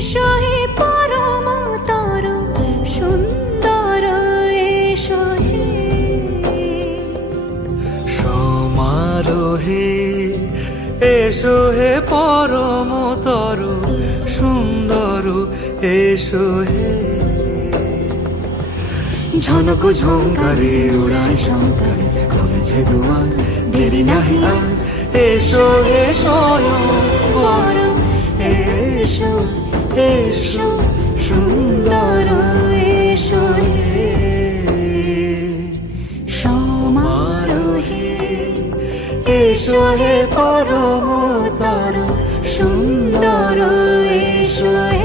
এসো হে পরমতর সুন্দর এসো হে সমারোহে এসো হে পরমতর সুন্দর এসো হে ঝনক ঝঙ্কারে উড়ায় শঙ্কারে কমেছে দুয়ার দেরি নাহি আর এসো হে স্বয়ং বর এসো এসো সুন্দর এসো হে সমারোহে এসো হে পরমতর সুন্দর এসো হে